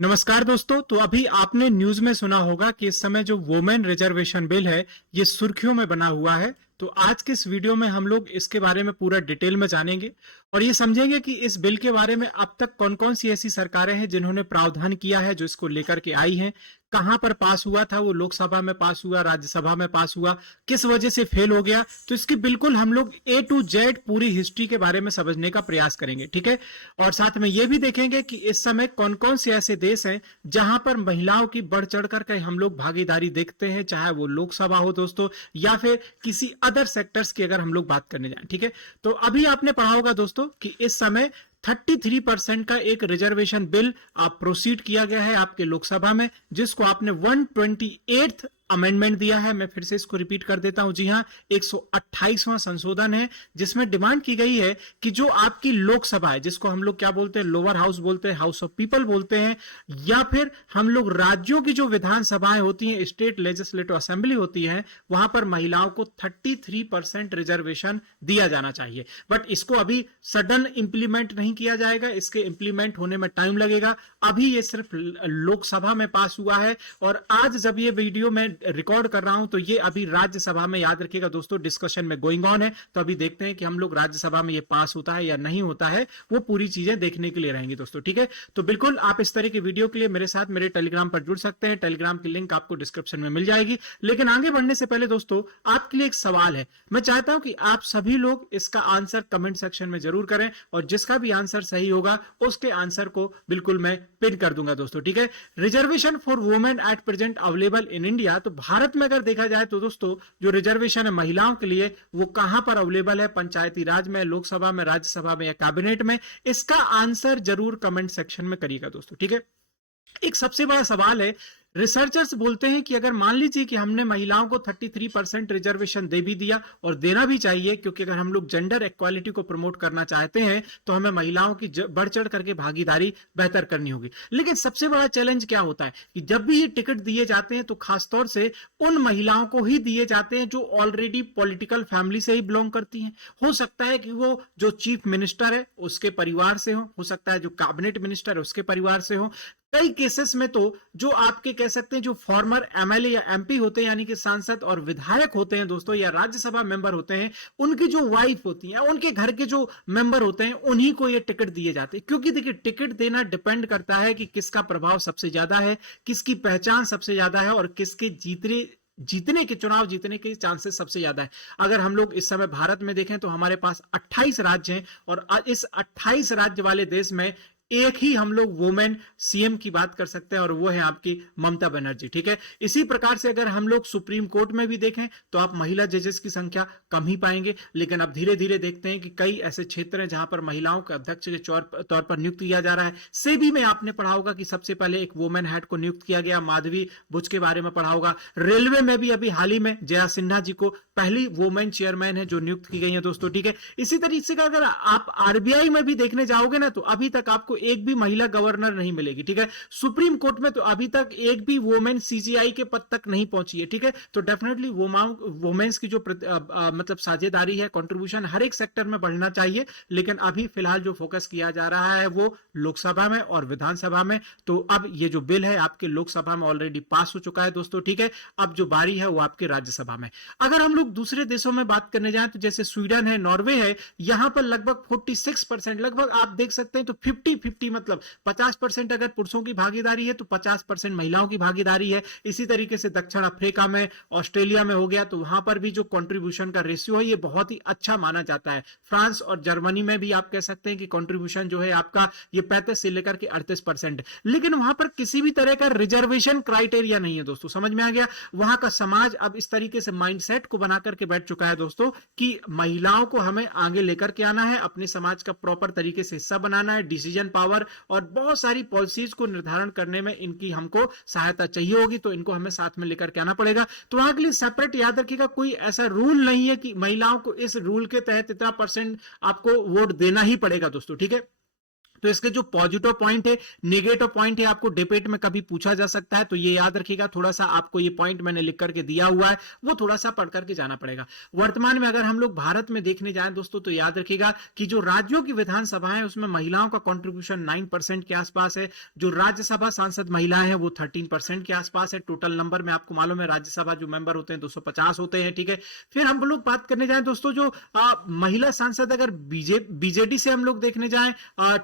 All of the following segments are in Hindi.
नमस्कार दोस्तों। तो अभी आपने न्यूज में सुना होगा कि इस समय जो वुमेन रिजर्वेशन बिल है ये सुर्खियों में बना हुआ है। तो आज के इस वीडियो में हम लोग इसके बारे में पूरा डिटेल में जानेंगे और ये समझेंगे कि इस बिल के बारे में अब तक कौन कौन सी ऐसी सरकारें हैं जिन्होंने प्रावधान किया है, जो इसको लेकर के आई हैं, कहां पर पास हुआ था, वो लोकसभा में पास हुआ, राज्यसभा में पास हुआ, किस वजह से फेल हो गया। तो इसकी बिल्कुल हम लोग ए टू जेड पूरी हिस्ट्री के बारे में समझने का प्रयास करेंगे, ठीक है। और साथ में ये भी देखेंगे कि इस समय कौन कौन से ऐसे देश हैं जहां पर महिलाओं की बढ़ चढ़ कर हम लोग भागीदारी देखते हैं, चाहे वो लोकसभा हो दोस्तों या फिर किसी अदर सेक्टर्स की अगर हम लोग बात करने जाएं, ठीक है। तो अभी आपने पढ़ा होगा दोस्तों कि इस समय 33% का एक रिजर्वेशन बिल आप प्रोसीड किया गया है आपके लोकसभा में, जिसको आपने 128th अमेंडमेंट दिया है। मैं फिर से इसको रिपीट कर देता हूं, जी हां, 128वां संशोधन है जिसमें डिमांड की गई है कि जो आपकी लोकसभा है, जिसको हम लोग क्या बोलते हैं, लोअर हाउस बोलते हैं, हाउस ऑफ पीपल बोलते हैं, या फिर हम लोग राज्यों की जो विधानसभाएं होती हैं, स्टेट लेजिस्लेटिव असेंबली होती है, वहां पर महिलाओं को 33% रिजर्वेशन दिया जाना चाहिए। बट इसको अभी सडन इंप्लीमेंट नहीं किया जाएगा, इसके इंप्लीमेंट होने में टाइम लगेगा। अभी ये सिर्फ लोकसभा में पास हुआ है और आज जब ये वीडियो मैं रिकॉर्ड कर रहा हूं तो ये अभी राज्यसभा में, याद रखिएगा दोस्तों, डिस्कशन में गोइंग ऑन है। तो अभी देखते हैं कि हम लोग राज्यसभा में ये पास होता है या नहीं होता है, वो पूरी चीजें देखने के लिए रहेंगी दोस्तों, ठीक है। तो बिल्कुल आप इस तरह की वीडियो के लिए मेरे साथ मेरे टेलीग्राम पर जुड़ सकते हैं। टेलीग्राम की लिंक आपको डिस्क्रिप्शन में मिल जाएगी। लेकिन आगे बढ़ने से पहले दोस्तों आपके लिए एक सवाल है। मैं चाहता हूं कि आप सभी लोग इसका आंसर कमेंट सेक्शन में जरूर करें और जिसका भी आंसर सही होगा उसके आंसर को बिल्कुल मैं पिन कर दूंगा दोस्तों, ठीक है। Reservation for women at present available in India. तो भारत में अगर देखा जाए तो दोस्तों जो रिजर्वेशन है महिलाओं के लिए वो कहां पर अवेलेबल है, पंचायती राज में, लोकसभा में, राज्यसभा में या कैबिनेट में, इसका आंसर जरूर कमेंट सेक्शन में करिएगा दोस्तों, ठीक है। एक सबसे बड़ा सवाल है, रिसर्चर्स बोलते हैं कि अगर मान लीजिए कि हमने महिलाओं को 33% रिजर्वेशन दे भी दिया, और देना भी चाहिए, क्योंकि अगर हम लोग जेंडर इक्वालिटी को प्रमोट करना चाहते हैं तो हमें महिलाओं की बढ़ चढ़ करके भागीदारी बेहतर करनी होगी। लेकिन सबसे बड़ा चैलेंज क्या होता है कि जब भी ये टिकट दिए जाते हैं तो खासतौर से उन महिलाओं को ही दिए जाते हैं जो ऑलरेडी पॉलिटिकल फैमिली से ही बिलोंग करती हैं। हो सकता है कि वो जो चीफ मिनिस्टर है उसके परिवार से हो सकता है जो कैबिनेट मिनिस्टर है उसके परिवार से हो। कई केसेस में तो जो आपके कह सकते हैं जो फॉर्मर एमएलए या एमपी होते हैं, यानी कि सांसद और विधायक होते हैं दोस्तों, या राज्यसभा मेंबर होते हैं, उनकी जो वाइफ होती है, उनके घर के जो मेंबर होते हैं, उन्हीं को ये टिकट दिए जाते हैं। क्योंकि देखिए टिकट देना डिपेंड करता है कि किसका प्रभाव सबसे ज्यादा है, किसकी पहचान सबसे ज्यादा है और किसके जीतने के चुनाव जीतने के चांसेस सबसे ज्यादा है। अगर हम लोग इस समय भारत में देखें तो हमारे पास 28 राज्य हैं और इस 28 राज्य वाले देश में एक ही हम लोग वुमेन सीएम की बात कर सकते हैं और वो है आपकी ममता बनर्जी, ठीक है। इसी प्रकार से अगर हम लोग सुप्रीम कोर्ट में भी देखें तो आप महिला जजेस की संख्या कम ही पाएंगे। लेकिन अब धीरे धीरे देखते हैं कि कई ऐसे क्षेत्र हैं जहां पर महिलाओं को अध्यक्ष के तौर पर नियुक्त किया जा रहा है। सेबी में आपने पढ़ा होगा कि सबसे पहले एक वुमेन हेड को नियुक्त किया गया, माधवी बुच के बारे में पढ़ा होगा। रेलवे में भी अभी हाल ही में जया सिन्हा जी को पहली वुमेन चेयरमैन है जो नियुक्त की गई है दोस्तों, ठीक है। इसी तरीके से अगर आप आरबीआई में भी देखने जाओगे ना तो अभी तक आपको एक भी महिला गवर्नर नहीं मिलेगी, ठीक है। सुप्रीम कोर्ट में तो अभी तक एक भी वुमेन सीजीआई के पद तक नहीं पहुंची है, ठीक है। तो डेफिनेटली वुमेन्स की जो मतलब साझेदारी है, कंट्रीब्यूशन हर एक सेक्टर में बढ़ना चाहिए। लेकिन अभी फिलहाल जो फोकस किया जा रहा है वो लोकसभा में और विधानसभा में। तो अब ये जो बिल है आपके लोकसभा में ऑलरेडी पास हो चुका है दोस्तों, ठीक है। अब जो बारी है वो आपके राज्यसभा में। अगर हम लोग दूसरे देशों में बात करने जाएं तो जैसे स्वीडन है, नॉर्वे है, यहां पर लगभग 46%, लगभग आप देख सकते हैं तो 50-50, मतलब 50% अगर पुरुषों की भागीदारी है तो 50% महिलाओं की भागीदारी है। इसी तरीके से दक्षिण अफ्रीका में, ऑस्ट्रेलिया में हो गया, तो वहां पर भी जो कंट्रीब्यूशन का रेशियो है ये बहुत ही अच्छा माना जाता है। फ्रांस और जर्मनी में भी आप कह सकते हैं कि कंट्रीब्यूशन जो है आपका ये 35 से लेकर के 38%। लेकिन वहां पर किसी भी तरह का रिजर्वेशन क्राइटेरिया नहीं है दोस्तों, समझ में आ गया। वहां का समाज अब इस तरीके से माइंडसेट को बना करके बैठ चुका है दोस्तों कि महिलाओं को हमें आगे लेकर के आना है, अपने समाज का प्रॉपर तरीके से हिस्सा बनाना है, डिसीजन पावर और बहुत सारी पॉलिसीज को निर्धारण करने में इनकी हमको सहायता चाहिए होगी, तो इनको हमें साथ में लेकर के आना पड़ेगा। तो वहां के लिए सेपरेट याद रखिएगा, कोई ऐसा रूल नहीं है कि महिलाओं को इस रूल के तहत इतना % आपको वोट देना ही पड़ेगा दोस्तों, ठीक है। तो इसके जो पॉजिटिव पॉइंट है, नेगेटिव पॉइंट है, आपको डिबेट में कभी पूछा जा सकता है, तो ये याद रखिएगा। थोड़ा सा आपको ये पॉइंट मैंने लिख करके दिया हुआ है, वो थोड़ा सा पढ़ करके जाना पड़ेगा। वर्तमान में अगर हम लोग भारत में देखने जाएं दोस्तों, तो याद रखिएगा कि जो राज्यों की विधानसभा है उसमें महिलाओं का कंट्रीब्यूशन 9% के आसपास है। जो राज्यसभा सांसद महिलाएं हैं वो 13% के आसपास है। टोटल नंबर में आपको मालूम है राज्यसभा जो मेंबर होते हैं 250 होते हैं, ठीक है। फिर हम लोग बात करने जाएं दोस्तों, जो महिला सांसद अगर बीजेडी से हम लोग देखने जाएं,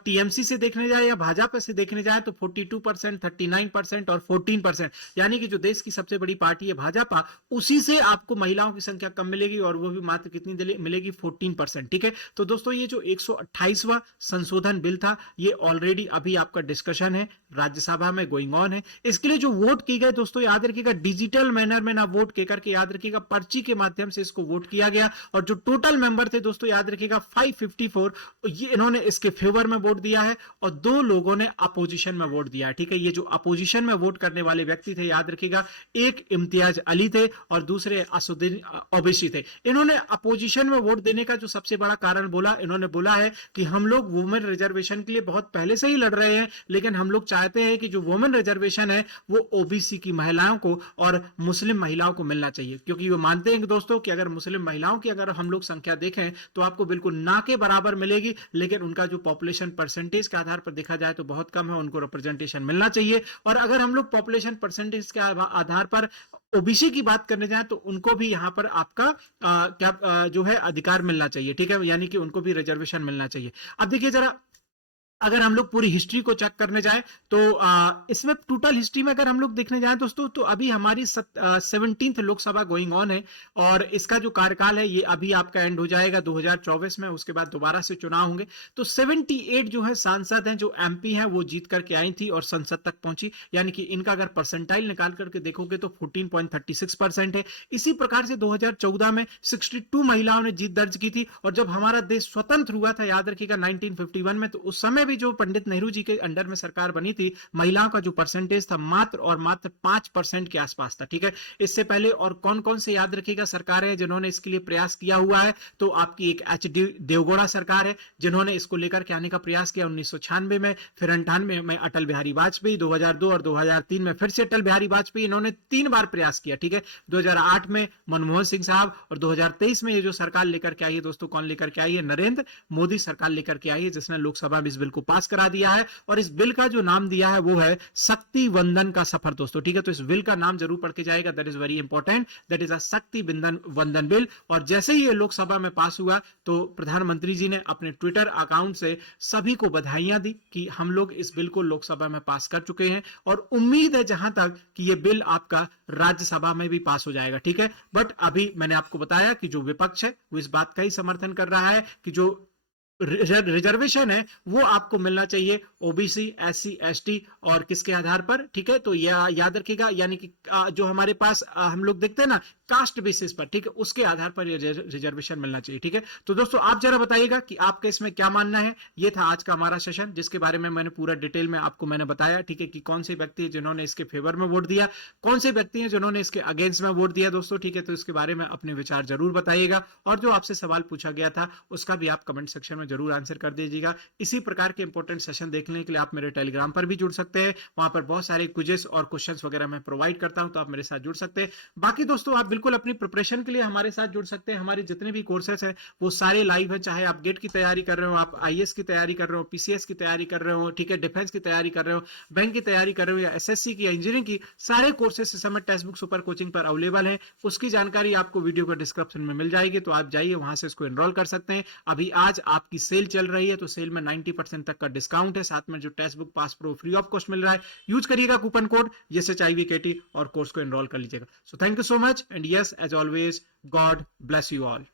टीएमसी से देखने जाए या भाजपा से देखने जाए, तो 42%, 39% और 14%, यानी कि जो देश की सबसे बड़ी पार्टी है भाजपा, उसी से आपको महिलाओं की संख्या कम मिलेगी, और वो भी मात्र कितनी मिलेगी, 14%, ठीक है। तो दोस्तों ये जो 128वां संशोधन बिल था, ये ऑलरेडी अभी आपका डिस्कशन है, राज्यसभा में गोइंग ऑन है। इसके लिए जो वोट की गए दोस्तों, याद रखिएगा डिजिटल मैनर में ना वोट के करके, याद रखिएगा पर्ची के माध्यम से इसको वोट किया गया। और जो टोटल मेंबर थे दोस्तों, याद रखिएगा 554, ये इन्होंने इसके फेवर में वोट दिया है और 2 लोगों ने अपोजिशन में वोट दिया है, ठीक है। ये जो अपोजिशन में वोट करने वाले व्यक्ति थे, याद रखिएगा एक इम्तियाज अली थे और दूसरे असुद्दीन ओवैसी थे। इन्होंने अपोजिशन में वोट देने का जो सबसे बड़ा कारण बोला, इन्होंने बोला है कि हम लोग वुमेन रिजर्वेशन के लिए बहुत पहले से ही लड़ रहे हैं, लेकिन हम लोग चाहते हैं कि जो वुमेन रिजर्वेशन है वो ओबीसी की महिलाओं को और मुस्लिम महिलाओं को मिलना चाहिए, क्योंकि वो मानते हैं कि दोस्तों कि अगर मुस्लिम महिलाओं की अगर हम लोग संख्या देखें तो आपको बिल्कुल ना के बराबर मिलेगी, लेकिन उनका जो पॉपुलेशन परसेंटेज के आधार पर देखा जाए तो बहुत कम है, उनको रिप्रेजेंटेशन मिलना चाहिए। और अगर हम लोग पॉपुलेशन परसेंटेज के आधार पर ओबीसी की बात करने जाए तो उनको भी यहां पर आपका जो है अधिकार मिलना चाहिए, ठीक है, यानी कि उनको भी रिजर्वेशन मिलना चाहिए। अब देखिए जरा, अगर हम लोग पूरी हिस्ट्री को चेक करने जाएं तो इसमें टोटल हिस्ट्री में अगर हम लोग देखने जाएं दोस्तों, तो अभी हमारी 17th लोकसभा गोइंग ऑन है, और इसका जो कार्यकाल है ये अभी आपका एंड हो जाएगा 2024 में, उसके बाद दोबारा से चुनाव होंगे। तो 78 जो है सांसद हैं, जो एमपी हैं, वो जीत करके आई थी और संसद तक पहुंची, यानी कि इनका अगर परसेंटाइल निकाल करके देखोगे तो 14.36% है। इसी प्रकार से 2014 में 62 महिलाओं ने जीत दर्ज की थी, और जब हमारा देश स्वतंत्र हुआ था, याद रखिएगा 1951 में, तो उस समय जो पंडित नेहरू जी के अंडर में सरकार बनी थी, महिलाओं का जो परसेंटेज था मात्र और मात्र 5% के आसपास था, ठीक है। इससे पहले और कौन कौन से याद रखिएगा सरकारें हैं जिन्होंने इसके लिए प्रयास किया हुआ है, तो आपकी एक एचडी देवगौड़ा सरकार है जिन्होंने इसको लेकर के आने का प्रयास किया 1996 में, फिर 98 में अटल बिहारी वाजपेयी, 2002 और 2003 में फिर से अटल बिहारी वाजपेयी, इन्होंने 3 बार प्रयास किया, ठीक है। 2008 में मनमोहन सिंह साहब, और 2023 में ये जो सरकार लेकर के आई है दोस्तों, कौन लेकर के आई है, नरेंद्र मोदी सरकार लेकर के आई है, जिसने लोकसभा में इस बिल को पास करा दिया है। और इस बिल का जो नाम दिया है वो है शक्ति वंदन का सफर दोस्तों, ठीक है। तो इस बिल का नाम जरूर पढ़ के जाएगा, that is very important, that is a शक्ति वंदन बिल। और जैसे ही ये लोकसभा में पास हुआ तो प्रधानमंत्री जी ने अपने ट्विटर अकाउंट से सभी को बधाइयां दी कि हम लोग इस बिल को लोकसभा में पास कर चुके हैं, और उम्मीद है जहां तक कि ये बिल आपका राज्यसभा में भी पास हो जाएगा, ठीक है। बट अभी मैंने आपको बताया कि जो विपक्ष है वो इस बात का ही समर्थन कर रहा है कि जो रिजर्वेशन है वो आपको मिलना चाहिए ओबीसी, एससी, एसटी और किसके आधार पर, ठीक है। तो याद रखिएगा, यानी कि जो हमारे पास हम लोग देखते हैं ना कास्ट बेसिस पर, ठीक है, उसके आधार पर रिजर्वेशन मिलना चाहिए, ठीक है। तो दोस्तों आप जरा बताइएगा कि आपका इसमें क्या मानना है। ये था आज का हमारा सेशन, जिसके बारे में मैंने पूरा डिटेल में आपको मैंने बताया, ठीक है, कि कौन से व्यक्ति हैं जिन्होंने इसके फेवर में वोट दिया, कौन से व्यक्ति हैं जिन्होंने इसके अगेंस्ट में वोट दिया दोस्तों, ठीक है। तो इसके बारे में अपने विचार जरूर बताइएगा, और जो आपसे सवाल पूछा गया था उसका भी आप कमेंट सेक्शन में जरूर आंसर कर दीजिएगा। इसी प्रकार के इंपॉर्टेंट सेशन देखने के लिए आप मेरे टेलीग्राम पर भी जुड़ सकते हैं, वहां पर बहुत सारे क्विजेस और क्वेश्चंस वगैरह मैं प्रोवाइड करता हूं, तो आप मेरे साथ जुड़ सकते हैं। बाकी दोस्तों आप बिल्कुल अपनी प्रिपरेशन के लिए हमारे साथ जुड़ सकते हैं। हमारे जितने भी कोर्सेस हैं वो सारे लाइव हैं, चाहे आप गेट की तैयारी कर रहे हो, आप आईएएस की तैयारी कर रहे हो, पीसीएस की तैयारी कर रहे हो, ठीक है, डिफेंस की तैयारी कर रहे हो, बैंक की तैयारी कर रहे हो, या एसएससी की या इंजीनियरिंग की, सारे कोर्सेस इस समय टेक्स्ट बुक सुपर कोचिंग पर अवेलेबल है। उसकी जानकारी आपको वीडियो के डिस्क्रिप्शन में मिल जाएगी, तो आप जाइए वहां से इसको एनरोल कर सकते हैं। अभी आज आपकी सेल चल रही है, तो सेल में 90% तक का डिस्काउंट है, साथ में जो text book pass pro free of cost मिल रहा है, यूज करिएगा कूपन कोड SHIVKT और कोर्स को एनरोल कर लीजिएगा। So thank you so much, and yes as always God bless you all.